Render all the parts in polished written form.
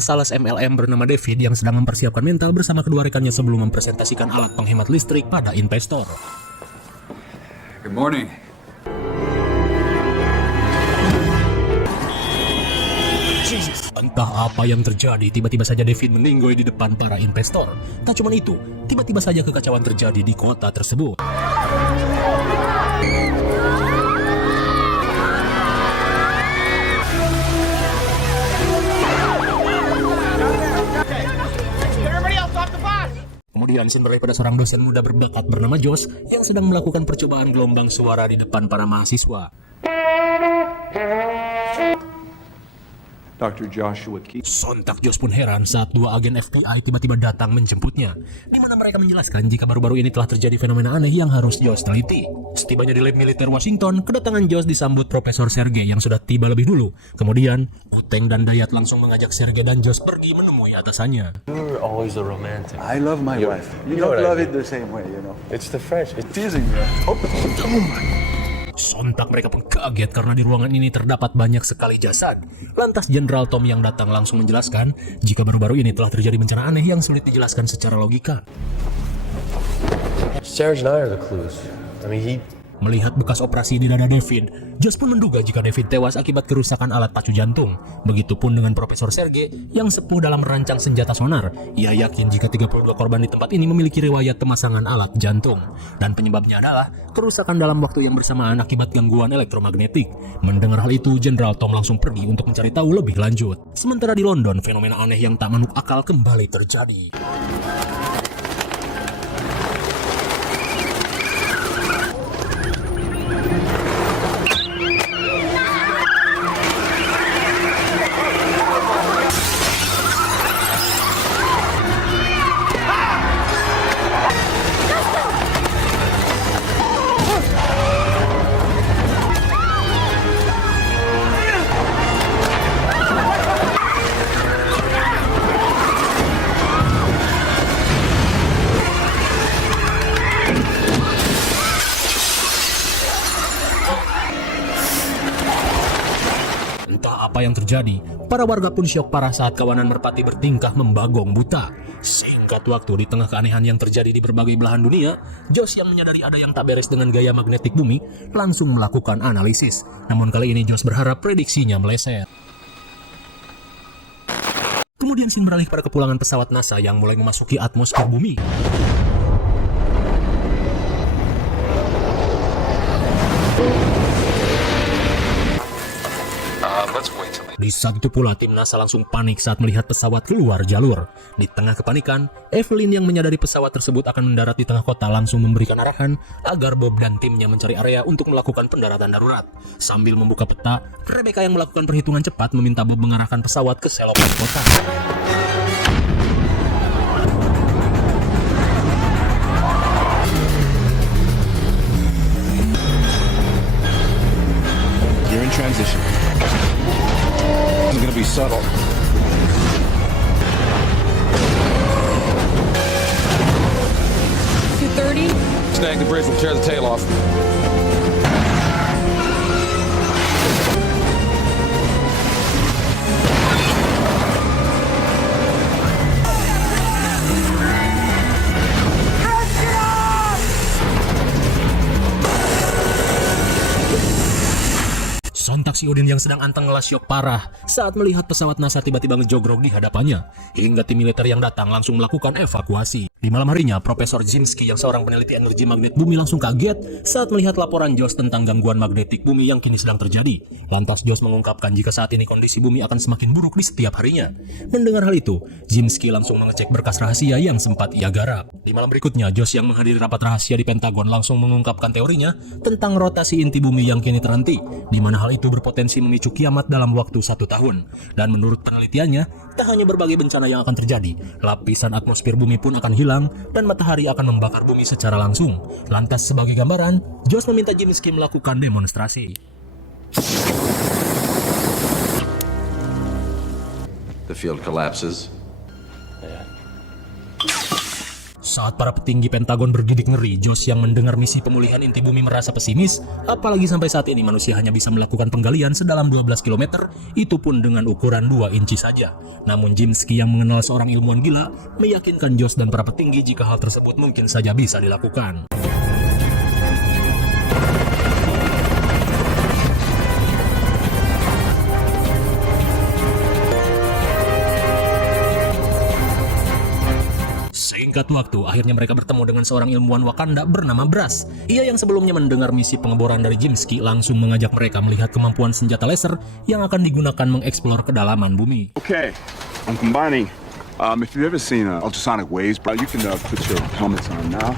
seorang sales MLM bernama David yang sedang mempersiapkan mental bersama kedua rekannya sebelum mempresentasikan alat penghemat listrik pada investor. Good morning. Entah apa yang terjadi, tiba-tiba saja David meninggoy di depan para investor. Tak cuma itu, tiba-tiba saja kekacauan terjadi di kota tersebut. Kemudian scene beralih pada seorang dosen muda berbakat bernama Josh yang sedang melakukan percobaan gelombang suara di depan para mahasiswa. Dr. Joshua Key. Sontak Josh pun heran saat dua agen FBI tiba-tiba datang menjemputnya, di mana mereka menjelaskan jika baru-baru ini telah terjadi fenomena aneh yang harus Josh teliti. Setibanya di lab militer Washington, kedatangan Josh disambut Profesor Sergei yang sudah tiba lebih dulu. Kemudian, Uteng dan Dayat langsung mengajak Sergei dan Josh pergi menemui atasannya. You're always a romantic. I love my wife. You don't love it the same way, you know. It's the French. It's teasing you. Oh my. Sontak mereka pun kaget karena di ruangan ini terdapat banyak sekali jasad. Lantas Jenderal Tom yang datang langsung menjelaskan jika baru-baru ini telah terjadi bencana aneh yang sulit dijelaskan secara logika. Serge and I are the clues. I mean, Melihat bekas operasi di dada David, Josh pun menduga jika David tewas akibat kerusakan alat pacu jantung. Begitupun dengan Profesor Sergei yang sepuh dalam merancang senjata sonar. Ia yakin jika 32 korban di tempat ini memiliki riwayat pemasangan alat jantung. Dan penyebabnya adalah kerusakan dalam waktu yang bersamaan akibat gangguan elektromagnetik. Mendengar hal itu, Jenderal Tom langsung pergi untuk mencari tahu lebih lanjut. Sementara di London, fenomena aneh yang tak manuk akal kembali terjadi. Entah apa yang terjadi, para warga pun syok parah saat kawanan merpati bertingkah membagong buta. Singkat waktu, di tengah keanehan yang terjadi di berbagai belahan dunia, Josh yang menyadari ada yang tak beres dengan gaya magnetik bumi, langsung melakukan analisis. Namun kali ini Josh berharap prediksinya meleset. Kemudian scene beralih pada kepulangan pesawat NASA yang mulai memasuki atmosfer bumi. Di saat itu pula tim NASA langsung panik saat melihat pesawat keluar jalur. Di tengah kepanikan, Evelyn yang menyadari pesawat tersebut akan mendarat di tengah kota langsung memberikan arahan agar Bob dan timnya mencari area untuk melakukan pendaratan darurat. Sambil membuka peta, Rebecca yang melakukan perhitungan cepat meminta Bob mengarahkan pesawat ke selokan kota. You're in transition. It's gonna be subtle. Snag the bridge, we'll tear the tail off. Sontak si Odin yang sedang anteng ngelas syok parah saat melihat pesawat NASA tiba-tiba ngejogrok di hadapannya. Hingga tim militer yang datang langsung melakukan evakuasi. Di malam harinya, Profesor Zimski yang seorang peneliti energi magnet bumi langsung kaget saat melihat laporan Josh tentang gangguan magnetik bumi yang kini sedang terjadi. Lantas Josh mengungkapkan jika saat ini kondisi bumi akan semakin buruk di setiap harinya. Mendengar hal itu, Zimski langsung mengecek berkas rahasia yang sempat ia garap. Di malam berikutnya, Josh yang menghadiri rapat rahasia di Pentagon langsung mengungkapkan teorinya tentang rotasi inti bumi yang kini terhenti, di mana hal itu berpotensi memicu kiamat dalam waktu 1 tahun. Dan menurut penelitiannya, tak hanya berbagai bencana yang akan terjadi, lapisan atmosfer bumi pun akan hilang dan matahari akan membakar bumi secara langsung. Lantas sebagai gambaran, Josh meminta Zimski melakukan demonstrasi. The field collapses. Saat para petinggi Pentagon bergidik ngeri, Josh yang mendengar misi pemulihan inti bumi merasa pesimis, apalagi sampai saat ini manusia hanya bisa melakukan penggalian sedalam 12 km, itu pun dengan ukuran 2 inci saja. Namun Zimski yang mengenal seorang ilmuwan gila, meyakinkan Josh dan para petinggi jika hal tersebut mungkin saja bisa dilakukan. Singkat waktu, akhirnya mereka bertemu dengan seorang ilmuwan Wakanda bernama Brass. Ia yang sebelumnya mendengar misi pengeboran dari Zimski langsung mengajak mereka melihat kemampuan senjata laser yang akan digunakan mengeksplor kedalaman bumi. Okay, I'm combining. If you've ever seen ultrasonic waves, bro, you can put your helmets on now.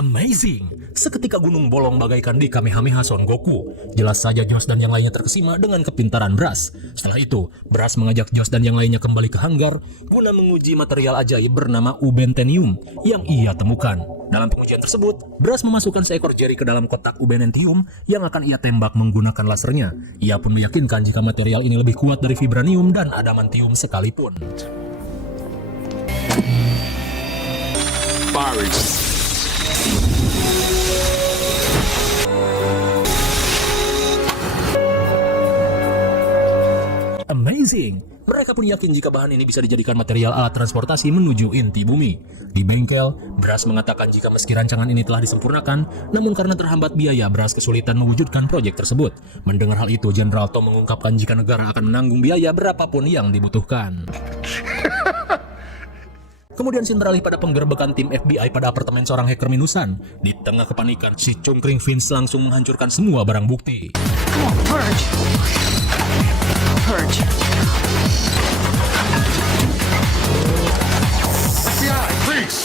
Amazing! Seketika gunung bolong bagaikan di Kamehameha Son Goku. Jelas saja Josh dan yang lainnya terkesima dengan kepintaran Brass. Setelah itu, Brass mengajak Josh dan yang lainnya kembali ke hanggar guna menguji material ajaib bernama Ubentenium yang ia temukan. Dalam pengujian tersebut, Brass memasukkan seekor jeri ke dalam kotak Ubentenium yang akan ia tembak menggunakan lasernya. Ia pun meyakinkan jika material ini lebih kuat dari vibranium dan adamantium sekalipun. Firing. Amazing! Mereka pun yakin jika bahan ini bisa dijadikan material alat transportasi menuju inti bumi. Di bengkel, Brass mengatakan jika meski rancangan ini telah disempurnakan, namun karena terhambat biaya, Brass kesulitan mewujudkan proyek tersebut. Mendengar hal itu, Jenderal Tom mengungkapkan jika negara akan menanggung biaya berapapun yang dibutuhkan. Kemudian scene beralih pada penggerbekan tim FBI pada apartemen seorang hacker minusan. Di tengah kepanikan, si cungkring Vince langsung menghancurkan semua barang bukti. Come on, purge. Purge. FBI, please.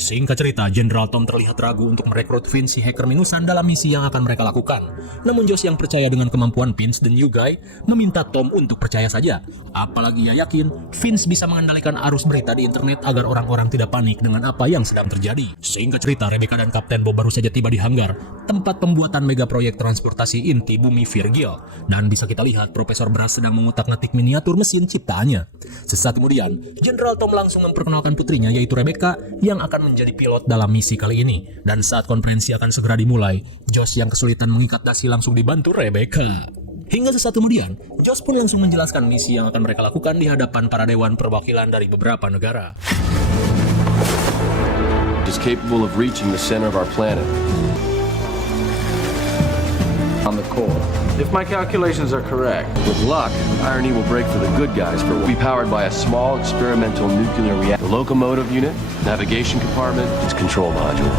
Singkat cerita, Jenderal Tom terlihat ragu untuk merekrut Vince si hacker minusan dalam misi yang akan mereka lakukan. Namun Josh yang percaya dengan kemampuan Vince the New Guy meminta Tom untuk percaya saja. Apalagi ia yakin Vince bisa mengendalikan arus berita di internet agar orang-orang tidak panik dengan apa yang sedang terjadi. Singkat cerita, Rebecca dan Kapten Bob baru saja tiba di hanggar, tempat pembuatan mega proyek transportasi inti bumi Virgil. Dan bisa kita lihat Profesor Brass sedang mengutak-ngatik miniatur mesin ciptaannya. Sesaat kemudian, Jenderal Tom langsung memperkenalkan putrinya yaitu Rebecca yang akan menjadi pilot dalam misi kali ini. Dan saat konferensi akan segera dimulai, Josh yang kesulitan mengikat dasi langsung dibantu Rebecca. Hingga sesaat kemudian, Josh pun langsung menjelaskan misi yang akan mereka lakukan di hadapan para dewan perwakilan dari beberapa negara. Is capable of reaching the center of our planet. On the core. If my calculations are correct, With luck, irony will break for the good guys, but will be powered by a small experimental nuclear reactor. The locomotive unit, navigation compartment, its control module.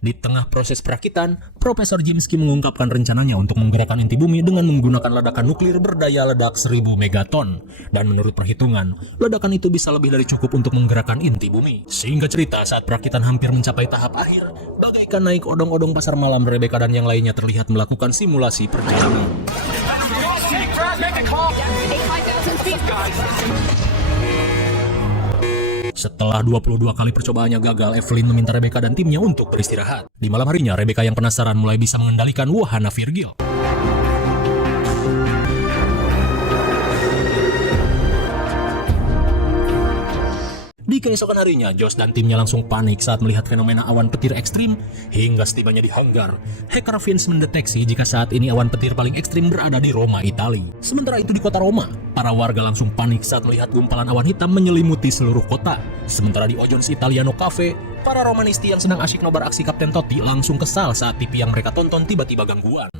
Di tengah proses perakitan, Profesor Zimski mengungkapkan rencananya untuk menggerakkan inti bumi dengan menggunakan ledakan nuklir berdaya ledak 1000 megaton. Dan menurut perhitungan, ledakan itu bisa lebih dari cukup untuk menggerakkan inti bumi. Sehingga cerita saat perakitan hampir mencapai tahap akhir, bagaikan naik odong-odong pasar malam, Rebecca dan yang lainnya terlihat melakukan simulasi perjalanan. Setelah 22 kali percobaannya gagal, Evelyn meminta Rebecca dan timnya untuk beristirahat. Di malam harinya, Rebecca yang penasaran mulai bisa mengendalikan wahana Virgil. Di keesokan harinya, Josh dan timnya langsung panik saat melihat fenomena awan petir ekstrim. Hingga setibanya di hanggar, hacker Vince mendeteksi jika saat ini awan petir paling ekstrim berada di Roma, Italia. Sementara itu di kota Roma, para warga langsung panik saat melihat gumpalan awan hitam menyelimuti seluruh kota. Sementara di Ojon's Italiano Cafe, para Romanisti yang sedang asyik nobar aksi Kapten Totti langsung kesal saat TV yang mereka tonton tiba-tiba gangguan.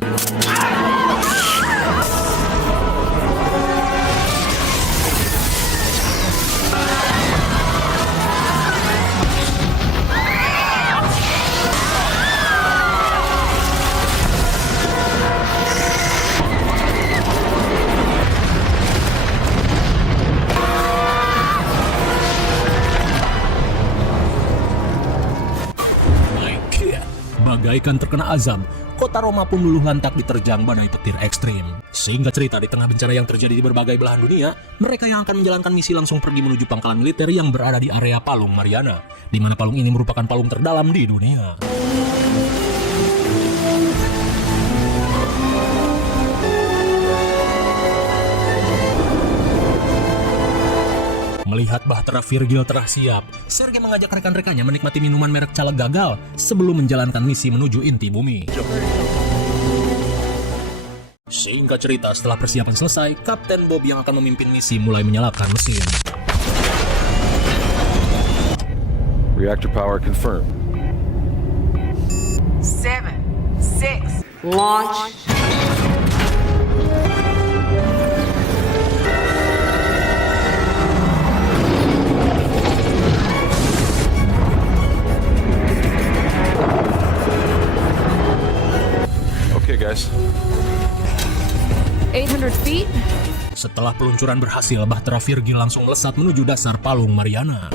Bagaikan terkena azab, kota Roma pun luluh lantak diterjang badai petir ekstrim. Sehingga cerita di tengah bencana yang terjadi di berbagai belahan dunia, mereka yang akan menjalankan misi langsung pergi menuju pangkalan militer yang berada di area Palung Mariana, di mana palung ini merupakan palung terdalam di dunia. Melihat Bahtera Virgil telah siap, Sergei mengajak rekan-rekannya menikmati minuman merek caleg gagal sebelum menjalankan misi menuju inti bumi. Singkat cerita, setelah persiapan selesai, Kapten Bob yang akan memimpin misi mulai menyalakan mesin. Reactor power confirmed. 7, 6, launch. Okay, guys. 800 feet. Setelah peluncuran berhasil, Bahtera Virgil langsung melesat menuju dasar Palung Mariana.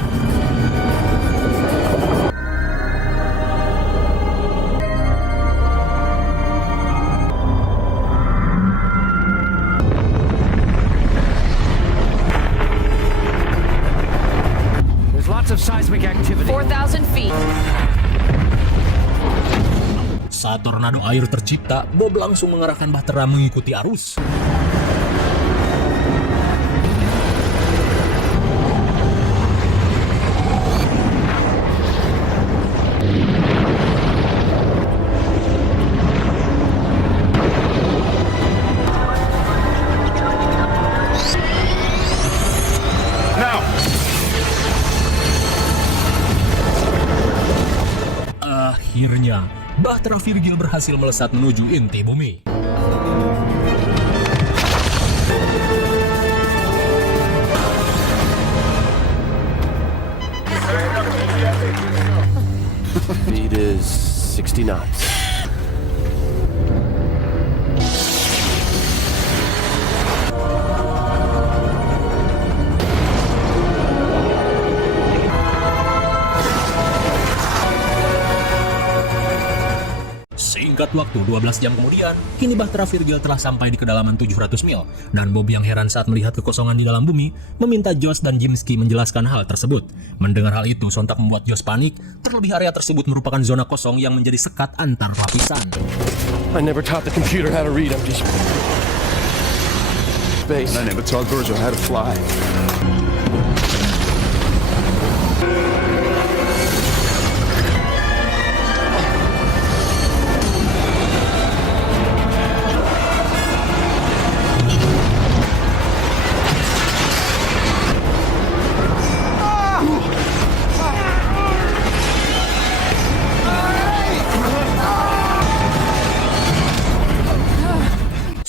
There's lots of seismic activity. 4,000 feet. Saat tornado air tercipta, Bob langsung mengarahkan Bahtera mengikuti arus. Akhirnya, Bahtera Virgil berhasil melesat menuju inti bumi. Speed is 60 knots. Singkat waktu 12 jam kemudian, kini Bahtera Virgil telah sampai di kedalaman 700 mil, dan Bob yang heran saat melihat kekosongan di dalam bumi, meminta Josh dan Jimsky menjelaskan hal tersebut. Mendengar hal itu sontak membuat Josh panik, terlebih area tersebut merupakan zona kosong yang menjadi sekat antar lapisan. I never taught the computer how to read. I'm just space. I never taught Virgil how to fly.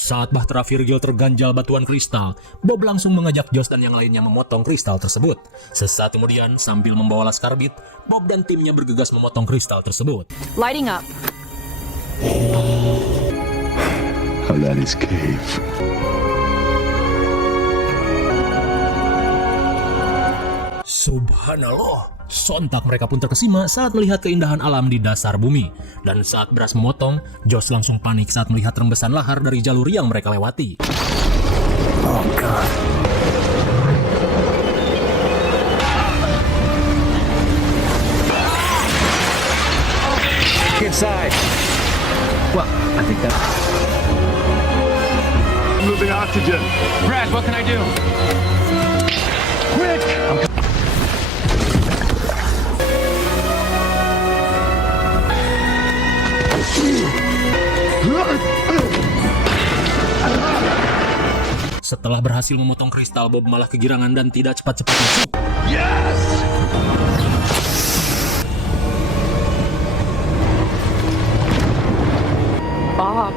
Saat Bahtera Virgil terganjal batuan kristal, Bob langsung mengajak Josh dan yang lainnya memotong kristal tersebut. Sesaat kemudian, sambil membawa laskar bit, Bob dan timnya bergegas memotong kristal tersebut. Lighting up. Aladdin's cave. Subhanallah, sontak mereka pun terkesima saat melihat keindahan alam di dasar bumi. Dan saat beras memotong, Josh langsung panik saat melihat rembesan lahar dari jalur yang mereka lewati. Oh, God. Inside. Well, I think that... Moving oxygen. Brad, what can I do? Quick! Setelah berhasil memotong kristal, Bob malah kegirangan dan tidak cepat-cepat masuk. Yes! Bob.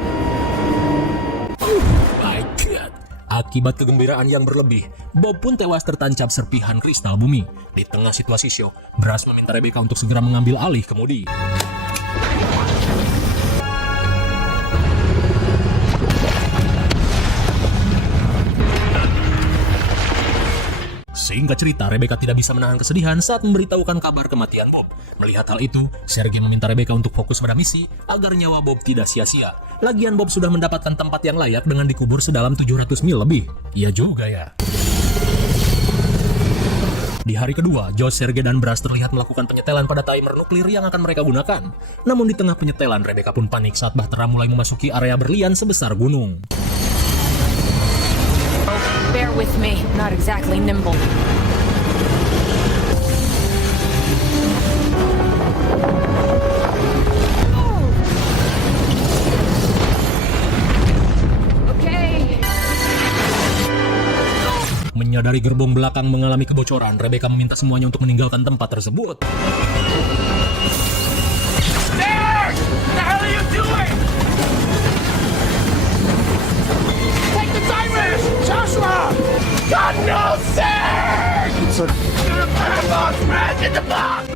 My God. Akibat kegembiraan yang berlebih, Bob pun tewas tertancap serpihan kristal bumi. Di tengah situasi syok, Brass meminta Rebecca untuk segera mengambil alih kemudi. Sehingga cerita, Rebecca tidak bisa menahan kesedihan saat memberitahukan kabar kematian Bob. Melihat hal itu, Sergei meminta Rebecca untuk fokus pada misi agar nyawa Bob tidak sia-sia. Lagian Bob sudah mendapatkan tempat yang layak dengan dikubur sedalam 700 mil lebih. Iya juga ya. Di hari kedua, Josh, Sergei, dan Brass terlihat melakukan penyetelan pada timer nuklir yang akan mereka gunakan. Namun di tengah penyetelan, Rebecca pun panik saat bahtera mulai memasuki area berlian sebesar gunung. Bear with me. Not exactly nimble. Menyadari gerbong belakang mengalami kebocoran, Rebecca meminta semuanya untuk meninggalkan tempat tersebut.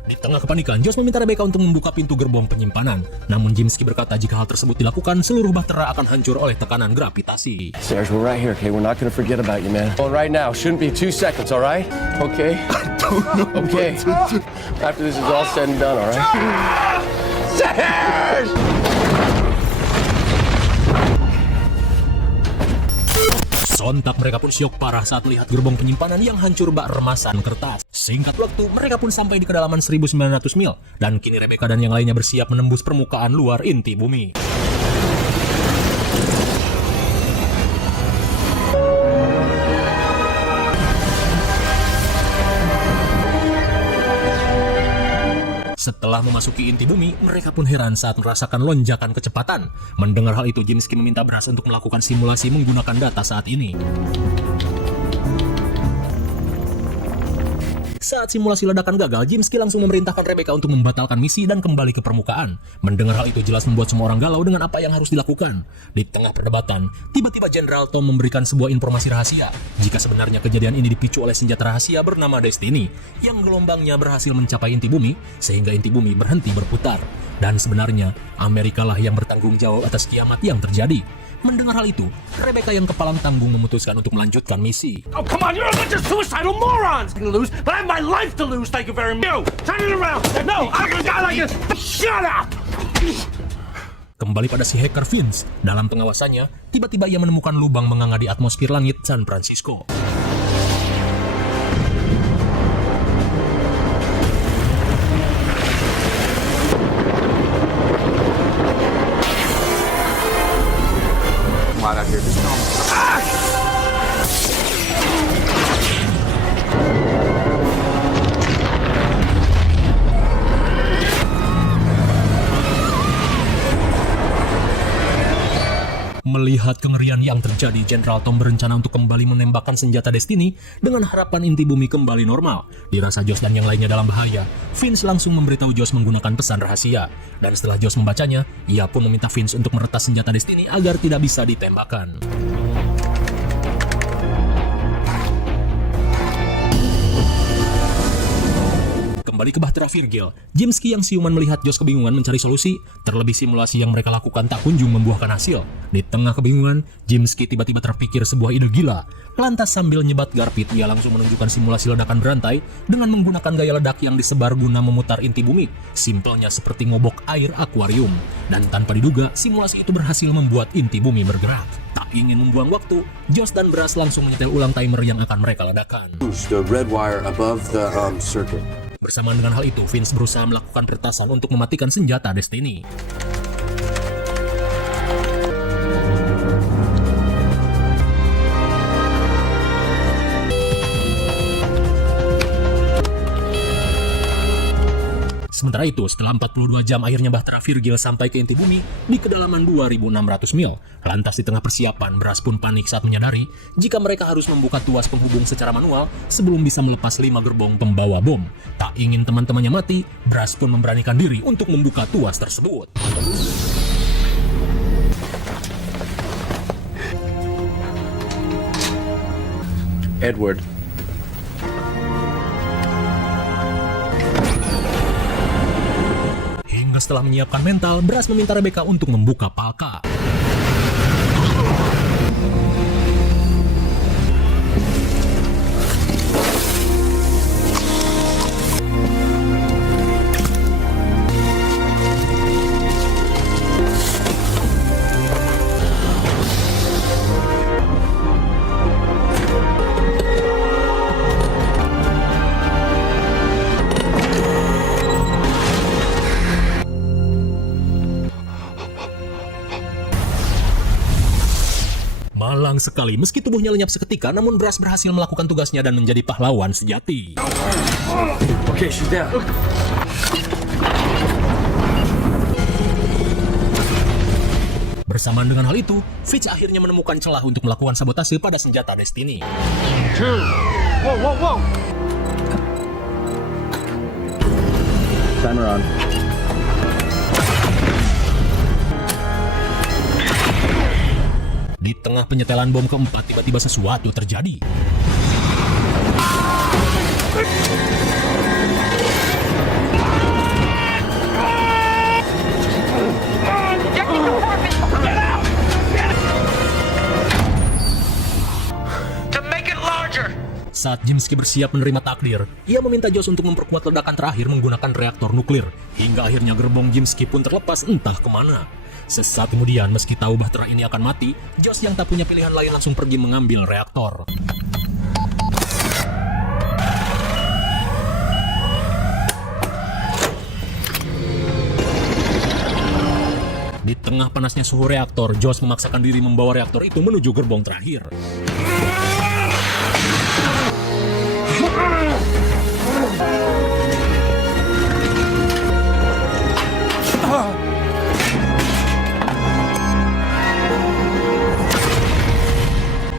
Di tengah kepanikan, Josh meminta Rebecca untuk membuka pintu gerbong penyimpanan. Namun Jimski berkata jika hal tersebut dilakukan, seluruh bahtera akan hancur oleh tekanan gravitasi. Serge, we're right here, okay? We're not gonna forget about you, man. Well, right now, shouldn't be 2 seconds, all right? Okay? I don't know. Okay. After this is all said and done, all right? Serge! Sontak mereka pun syok parah saat melihat gerbong penyimpanan yang hancur bak remasan kertas. Singkat waktu, mereka pun sampai di kedalaman 1900 mil. Dan kini Rebecca dan yang lainnya bersiap menembus permukaan luar inti bumi. Setelah memasuki inti bumi, mereka pun heran saat merasakan lonjakan kecepatan. Mendengar hal itu, Jimski meminta Brass untuk melakukan simulasi menggunakan data saat ini. Saat simulasi ledakan gagal, Jimski langsung memerintahkan Rebecca untuk membatalkan misi dan kembali ke permukaan. Mendengar hal itu jelas membuat semua orang galau dengan apa yang harus dilakukan. Di tengah perdebatan, tiba-tiba Jenderal Tom memberikan sebuah informasi rahasia. Jika sebenarnya kejadian ini dipicu oleh senjata rahasia bernama Destiny, yang gelombangnya berhasil mencapai inti bumi, sehingga inti bumi berhenti berputar. Dan sebenarnya, Amerika lah yang bertanggung jawab atas kiamat yang terjadi. Mendengar hal itu, Rebecca yang kepalang tanggung memutuskan untuk melanjutkan misi. Oh, come on, you're a bunch of suicidal morons! I'm gonna lose, but I have my life to lose, thank you very much. You, turn it around! No, I'm gonna die like this! Shut up! Kembali pada si hacker Vince, dalam pengawasannya, tiba-tiba ia menemukan lubang menganga di atmosfer langit San Francisco. Out here, just Melihat kengerian yang terjadi, Jenderal Tom berencana untuk kembali menembakkan senjata Destiny dengan harapan inti bumi kembali normal. Dirasa Josh dan yang lainnya dalam bahaya, Vince langsung memberitahu Josh menggunakan pesan rahasia. Dan setelah Josh membacanya, ia pun meminta Vince untuk meretas senjata Destiny agar tidak bisa ditembakkan. Kembali ke bahtera Virgil, Jimski yang siuman melihat Josh kebingungan mencari solusi, terlebih simulasi yang mereka lakukan tak kunjung membuahkan hasil. Di tengah kebingungan, Jimski tiba-tiba terpikir sebuah ide gila. Lantas sambil nyebat garpit, ia langsung menunjukkan simulasi ledakan berantai dengan menggunakan gaya ledak yang disebar guna memutar inti bumi. Simpelnya seperti ngobok air akuarium. Dan tanpa diduga, simulasi itu berhasil membuat inti bumi bergerak. Tak ingin membuang waktu, Josh dan Brass langsung menyetel ulang timer yang akan mereka ledakan. The red wire above the circuit. Bersamaan dengan hal itu, Vince berusaha melakukan peretasan untuk mematikan senjata Destiny. Sementara itu, setelah 42 jam akhirnya bahtera Virgil sampai ke inti bumi di kedalaman 2.600 mil. Lantas di tengah persiapan, Brass pun panik saat menyadari jika mereka harus membuka tuas penghubung secara manual sebelum bisa melepas 5 gerbong pembawa bom. Tak ingin teman-temannya mati, Brass pun memberanikan diri untuk membuka tuas tersebut. Edward. Setelah menyiapkan mental, Brass meminta Rebecca untuk membuka palka. Sayang sekali, meski tubuhnya lenyap seketika, namun Brass berhasil melakukan tugasnya dan menjadi pahlawan sejati. Okay, she's down. Bersamaan dengan hal itu, Fitch akhirnya menemukan celah untuk melakukan sabotase pada senjata Destiny. Whoa. Timer on. Di tengah penyetelan bom keempat, tiba-tiba sesuatu terjadi. Saat Jimski bersiap menerima takdir, ia meminta Josh untuk memperkuat ledakan terakhir menggunakan reaktor nuklir. Hingga akhirnya gerbong Jimski pun terlepas entah kemana. Sesaat kemudian, meski tahu Bahtera ini akan mati, Josh yang tak punya pilihan lain langsung pergi mengambil reaktor. Di tengah panasnya suhu reaktor, Josh memaksakan diri membawa reaktor itu menuju gerbong terakhir.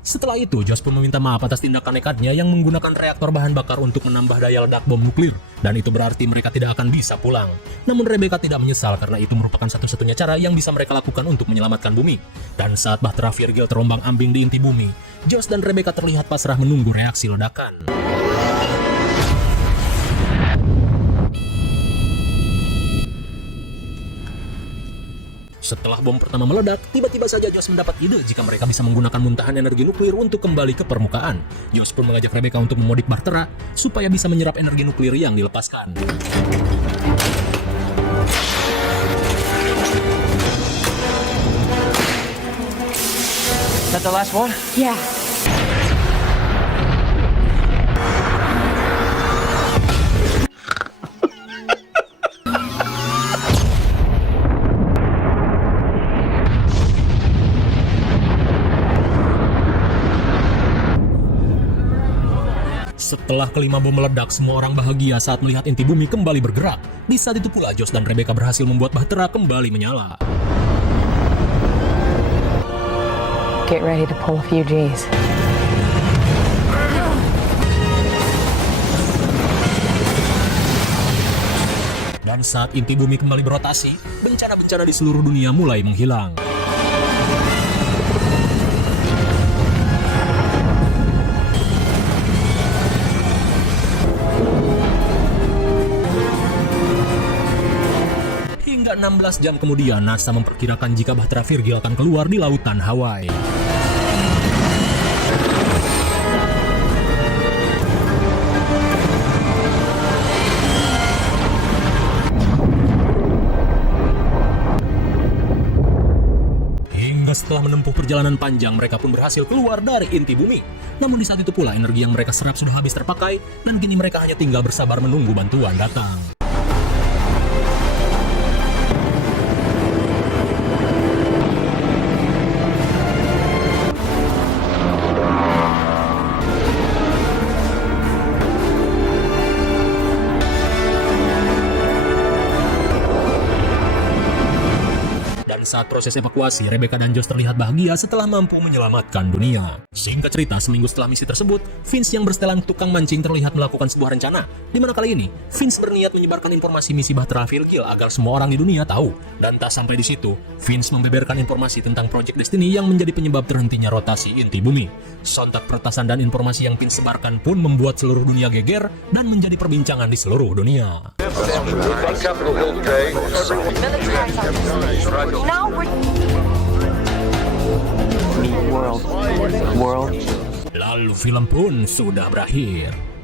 Setelah itu, Josh pun meminta maaf atas tindakan nekatnya yang menggunakan reaktor bahan bakar untuk menambah daya ledak bom nuklir, dan itu berarti mereka tidak akan bisa pulang. Namun Rebecca tidak menyesal karena itu merupakan satu-satunya cara yang bisa mereka lakukan untuk menyelamatkan bumi. Dan saat Bahtera Virgil terombang-ambing di inti bumi, Josh dan Rebecca terlihat pasrah menunggu reaksi ledakan. Setelah bom pertama meledak, tiba-tiba saja Josh mendapat ide jika mereka bisa menggunakan muntahan energi nuklir untuk kembali ke permukaan. Josh pun mengajak Rebecca untuk memodik Bahtera supaya bisa menyerap energi nuklir yang dilepaskan. Is that the last one? Yeah. Setelah kelima bom meledak, semua orang bahagia saat melihat inti bumi kembali bergerak. Di saat itu pula, Josh dan Rebecca berhasil membuat Bahtera kembali menyala. Get ready to pull a few G's. Dan saat inti bumi kembali berotasi, bencana-bencana di seluruh dunia mulai menghilang. Hingga 16 jam kemudian, NASA memperkirakan jika Bahtera Virgil akan keluar di lautan Hawaii. Hingga setelah menempuh perjalanan panjang, mereka pun berhasil keluar dari inti bumi. Namun di saat itu pula, energi yang mereka serap sudah habis terpakai, dan kini mereka hanya tinggal bersabar menunggu bantuan datang. Saat proses evakuasi, Rebecca dan Josh terlihat bahagia setelah mampu menyelamatkan dunia. Singkat cerita, seminggu setelah misi tersebut, Vince yang bersetelan tukang mancing terlihat melakukan sebuah rencana, di mana kali ini, Vince berniat menyebarkan informasi misi Bahtera Virgil agar semua orang di dunia tahu. Dan tak sampai di situ, Vince membeberkan informasi tentang Project Destiny yang menjadi penyebab terhentinya rotasi inti bumi. Sontak peretasan dan informasi yang Vince sebarkan pun membuat seluruh dunia geger dan menjadi perbincangan di seluruh dunia. Lalu film pun sudah berakhir.